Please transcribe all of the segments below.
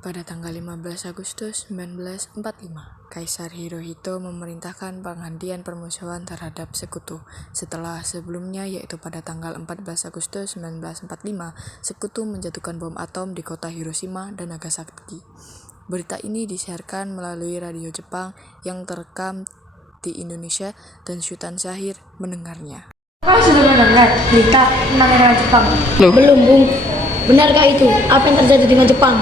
Pada tanggal 15 Agustus 1945, Kaisar Hirohito memerintahkan penghentian permusuhan terhadap sekutu. Setelah sebelumnya, yaitu pada tanggal 14 Agustus 1945, sekutu menjatuhkan bom atom di kota Hiroshima dan Nagasaki. Berita ini disiarkan melalui radio Jepang yang terekam di Indonesia dan Sultan Syahrir mendengarnya. Kau sudah mendengar berita tentang era Jepang? Belum, Bung. Benarkah itu? Apa yang terjadi dengan Jepang?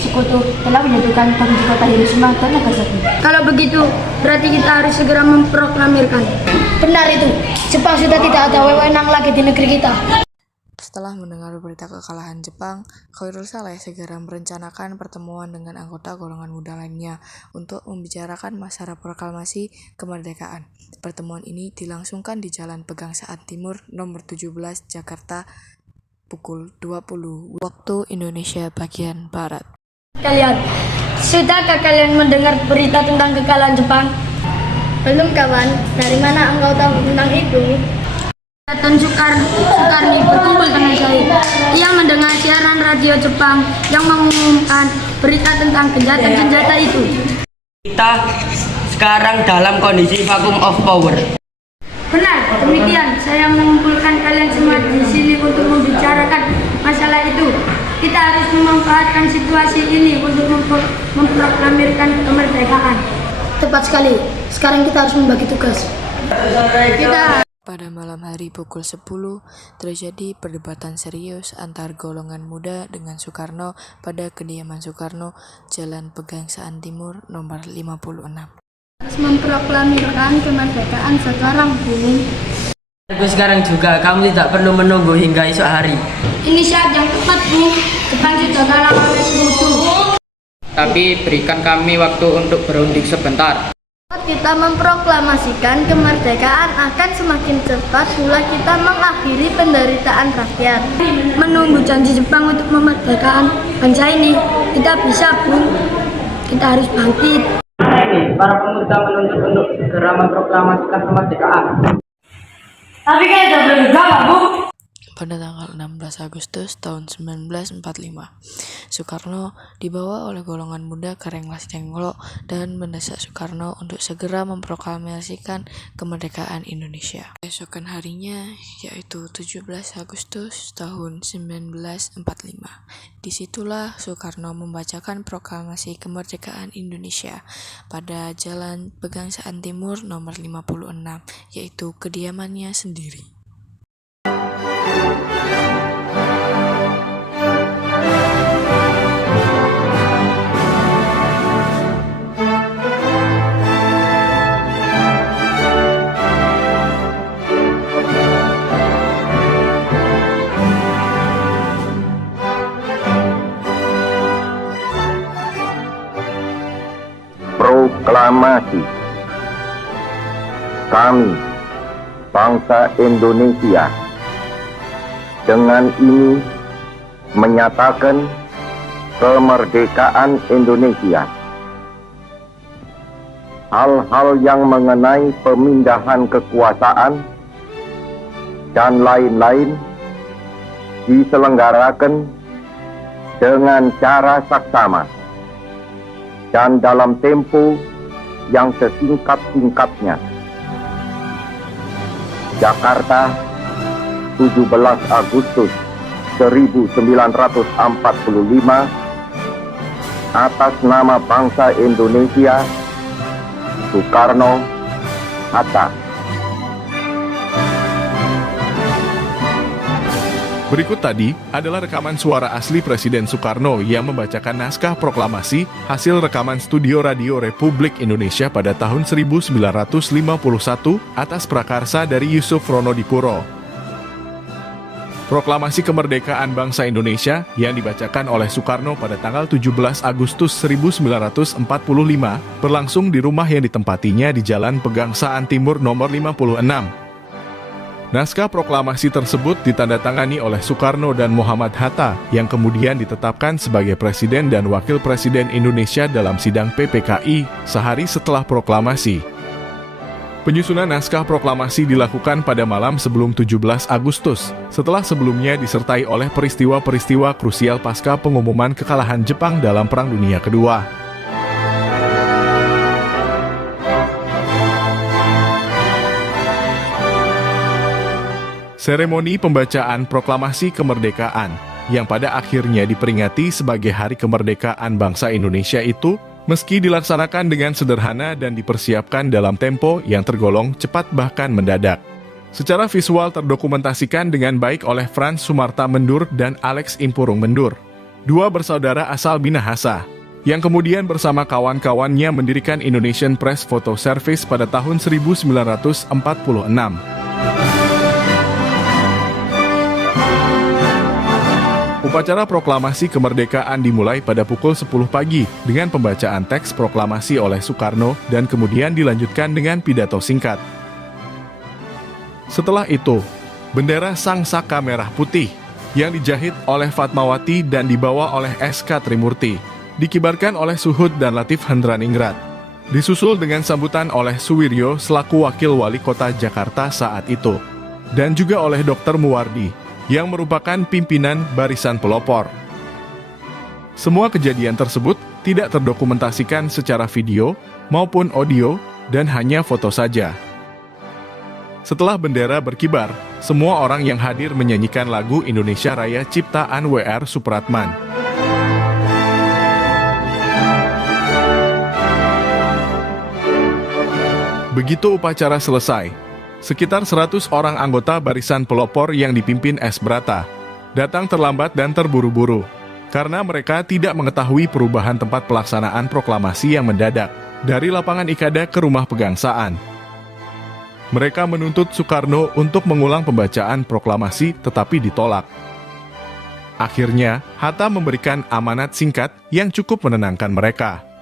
Sekutu telah menjatuhkan bom di kota Hiroshima dan Nagasaki. Kalau begitu, berarti kita harus segera memproklamirkan. Benar itu. Jepang sudah tidak ada wewenang lagi di negeri kita. Setelah mendengar berita kekalahan Jepang, Khairul Saleh segera merencanakan pertemuan dengan anggota golongan muda lainnya untuk membicarakan masalah proklamasi kemerdekaan. Pertemuan ini dilangsungkan di Jalan Pegangsaan Timur nomor 17 Jakarta pukul 20 waktu Indonesia bagian Barat. Sudahkah kalian mendengar berita tentang kekalahan Jepang? Belum, kawan. Dari mana engkau tahu tentang itu? Tan Sukarni berkumpul dengan saya. Ia mendengar siaran radio Jepang yang mengumumkan berita tentang senjata itu. Kita sekarang dalam kondisi vacuum of power. Benar, demikian. Saya mengumpulkan kalian semua di sini untuk membicarakan masalah itu. Kita harus memanfaatkan situasi ini untuk memproklamirkan kemerdekaan. Tepat sekali. Sekarang kita harus membagi tugas. Pada malam hari pukul 10, terjadi perdebatan serius antar golongan muda dengan Soekarno pada kediaman Soekarno, Jalan Pegangsaan Timur nomor 56. Harus memproklamirkan kemerdekaan sekarang, Bung. Sekarang juga, kamu tidak perlu menunggu hingga esok hari. Ini saat yang tepat, Bung. Jepang sudah kalah oleh sekutu. Tapi berikan kami waktu untuk berunding sebentar. Kita memproklamasikan kemerdekaan akan semakin cepat pula kita mengakhiri penderitaan rakyat. Menunggu janji Jepang untuk memerdekakan bangsa ini tidak bisa, Bung. Kita harus bangkit. Para pemuda menuntut untuk segera memproklamasikan kemerdekaan. Tapi kan sudah belum berapa, Bu? Pada tanggal 16 Agustus tahun 1945, Soekarno dibawa oleh golongan muda ke Rengas Dengklok dan mendesak Soekarno untuk segera memproklamasikan kemerdekaan Indonesia. Esokan harinya, yaitu 17 Agustus tahun 1945, disitulah Soekarno membacakan proklamasi kemerdekaan Indonesia pada Jalan Pegangsaan Timur nomor 56, yaitu kediamannya sendiri. Proklamasi. Kami, bangsa Indonesia, dengan ini menyatakan kemerdekaan Indonesia. Hal-hal yang mengenai pemindahan kekuasaan dan lain-lain diselenggarakan dengan cara saksama dan dalam tempo yang sesingkat-singkatnya. Jakarta, 17 Agustus 1945, atas nama bangsa Indonesia, Soekarno-Hatta. Berikut tadi adalah rekaman suara asli Presiden Soekarno yang membacakan naskah proklamasi hasil rekaman studio radio Republik Indonesia pada tahun 1951 atas prakarsa dari Yusuf Ronodipuro. Proklamasi kemerdekaan bangsa Indonesia yang dibacakan oleh Soekarno pada tanggal 17 Agustus 1945 berlangsung di rumah yang ditempatinya di Jalan Pegangsaan Timur nomor 56. Naskah proklamasi tersebut ditandatangani oleh Soekarno dan Muhammad Hatta yang kemudian ditetapkan sebagai Presiden dan Wakil Presiden Indonesia dalam sidang PPKI sehari setelah proklamasi. Penyusunan naskah proklamasi dilakukan pada malam sebelum 17 Agustus, setelah sebelumnya disertai oleh peristiwa-peristiwa krusial pasca pengumuman kekalahan Jepang dalam Perang Dunia Kedua. Seremoni pembacaan proklamasi kemerdekaan, yang pada akhirnya diperingati sebagai Hari Kemerdekaan Bangsa Indonesia itu, meski dilaksanakan dengan sederhana dan dipersiapkan dalam tempo yang tergolong cepat bahkan mendadak. Secara visual terdokumentasikan dengan baik oleh Frans Sumarta Mendur dan Alex Impurung Mendur, dua bersaudara asal Minahasa, yang kemudian bersama kawan-kawannya mendirikan Indonesian Press Photo Service pada tahun 1946. Upacara proklamasi kemerdekaan dimulai pada pukul 10 pagi dengan pembacaan teks proklamasi oleh Soekarno dan kemudian dilanjutkan dengan pidato singkat. Setelah itu, bendera Sang Saka Merah Putih yang dijahit oleh Fatmawati dan dibawa oleh S.K. Trimurti dikibarkan oleh Suhud dan Latif Hendraningrat, disusul dengan sambutan oleh Suwiryo selaku Wakil Wali Kota Jakarta saat itu, dan juga oleh Dr. Muwardi yang merupakan pimpinan Barisan Pelopor. Semua kejadian tersebut tidak terdokumentasikan secara video maupun audio dan hanya foto saja. Setelah bendera berkibar, semua orang yang hadir menyanyikan lagu Indonesia Raya ciptaan W.R. Supratman. Begitu upacara selesai, sekitar 100 orang anggota Barisan Pelopor yang dipimpin S. Brata datang terlambat dan terburu-buru karena mereka tidak mengetahui perubahan tempat pelaksanaan proklamasi yang mendadak dari lapangan Ikada ke rumah pegangsaan. Mereka menuntut Soekarno untuk mengulang pembacaan proklamasi tetapi ditolak. Akhirnya, Hatta memberikan amanat singkat yang cukup menenangkan mereka.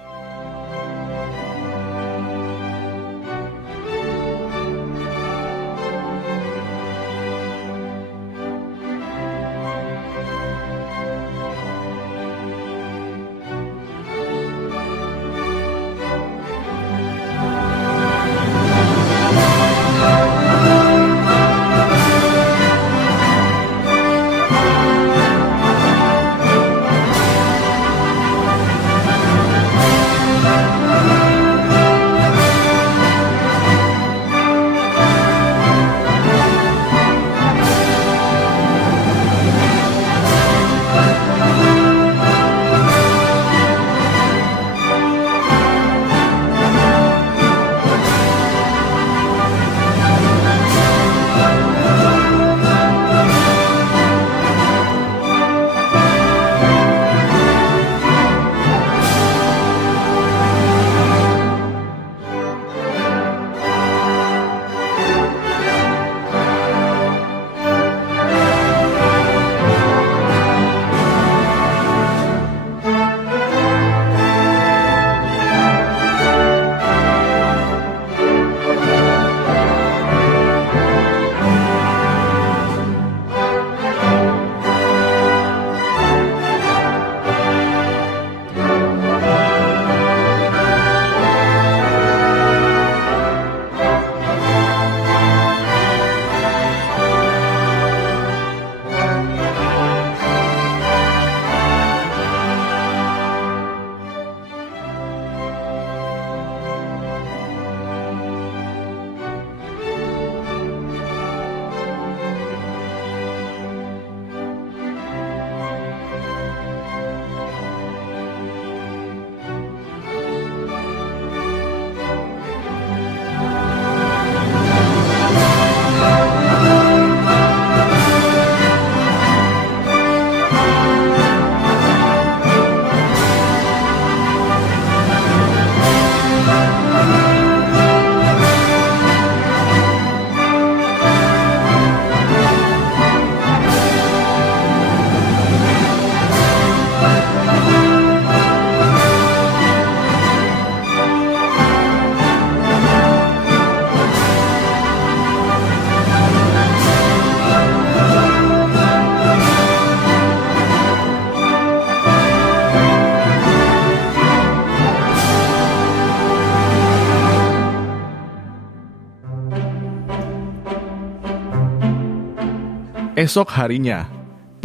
Esok harinya,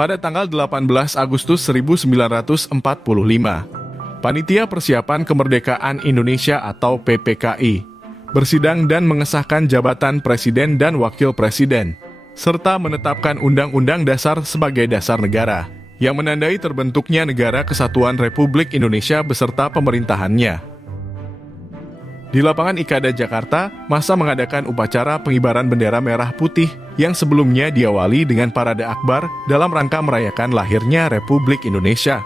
pada tanggal 18 Agustus 1945, Panitia Persiapan Kemerdekaan Indonesia atau PPKI bersidang dan mengesahkan jabatan Presiden dan Wakil Presiden, serta menetapkan Undang-Undang Dasar sebagai dasar negara, yang menandai terbentuknya Negara Kesatuan Republik Indonesia beserta pemerintahannya. Di lapangan Ikada Jakarta, massa mengadakan upacara pengibaran bendera merah putih yang sebelumnya diawali dengan parade akbar dalam rangka merayakan lahirnya Republik Indonesia.